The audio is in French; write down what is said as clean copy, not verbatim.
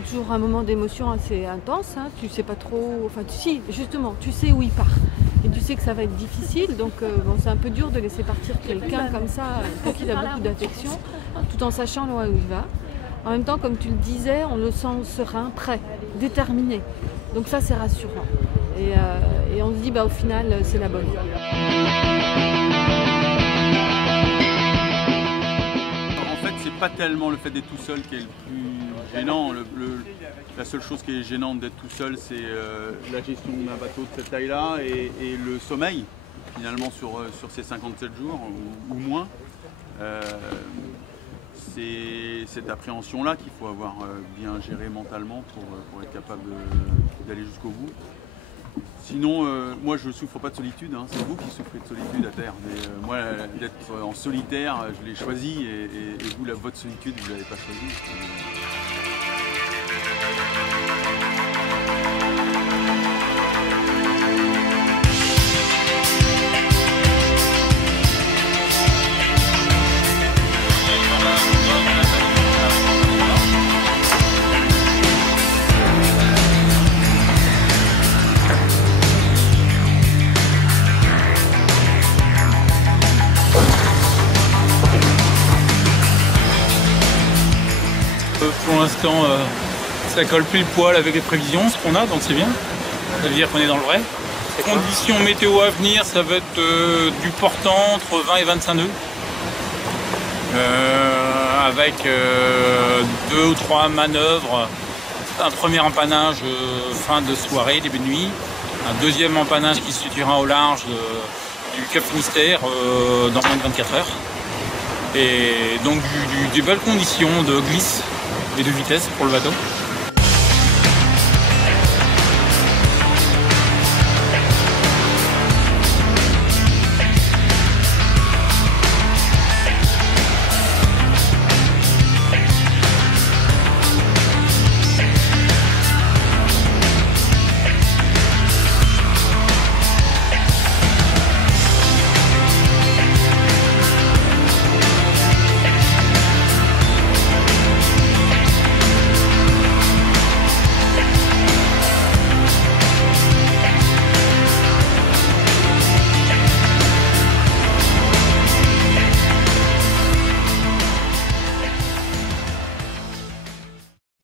c'est toujours un moment d'émotion assez intense, hein. Tu sais pas trop, enfin si, justement, tu sais où il part. Et tu sais que ça va être difficile, donc bon, c'est un peu dur de laisser partir quelqu'un comme ça, pour qui il a beaucoup d'affection, tout en sachant là où il va. En même temps, comme tu le disais, on le sent serein, prêt, déterminé. Donc ça, c'est rassurant. Et on se dit, bah, au final, c'est la bonne. En fait, c'est pas tellement le fait d'être tout seul qui est le plus gênant. La seule chose qui est gênante d'être tout seul, c'est la gestion d'un bateau de cette taille-là et le sommeil, finalement, sur ces 57 jours ou moins. C'est cette appréhension-là qu'il faut avoir bien gérée mentalement pour être capable d'aller jusqu'au bout. Sinon, moi je ne souffre pas de solitude, hein. C'est vous qui souffrez de solitude à terre. Mais moi, d'être en solitaire, je l'ai choisi et vous, votre solitude, vous ne l'avez pas choisie. Pour l'instant, ça colle plus le poil avec les prévisions, ce qu'on a, donc c'est bien. Ça veut dire qu'on est dans le vrai. Les conditions météo à venir, ça va être du portant entre 20 et 25 nœuds. Avec 2 ou 3 manœuvres. Un premier empannage fin de soirée, début de nuit. Un deuxième empannage qui se situera au large du Cap Finistère dans moins de 24 heures. Et donc des belles conditions de glisse et de vitesse pour le bateau.